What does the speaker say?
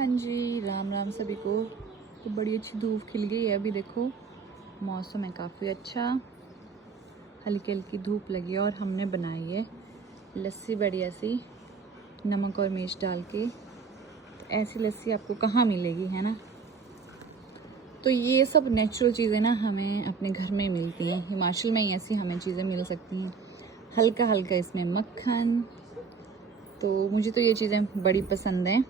हाँ जी, राम राम सभी को। तो बड़ी अच्छी धूप खिल गई है। अभी देखो मौसम है काफ़ी अच्छा, हल्की हल्की धूप लगी है और हमने बनाई है लस्सी बढ़िया सी नमक और मिर्च डाल के। तो ऐसी लस्सी आपको कहाँ मिलेगी, है ना। तो ये सब नेचुरल चीज़ें ना हमें अपने घर में मिलती हैं, हिमाचल में ही ऐसी हमें चीज़ें मिल सकती हैं। हल्का हल्का इसमें मक्खन, तो मुझे तो ये चीज़ें बड़ी पसंद हैं।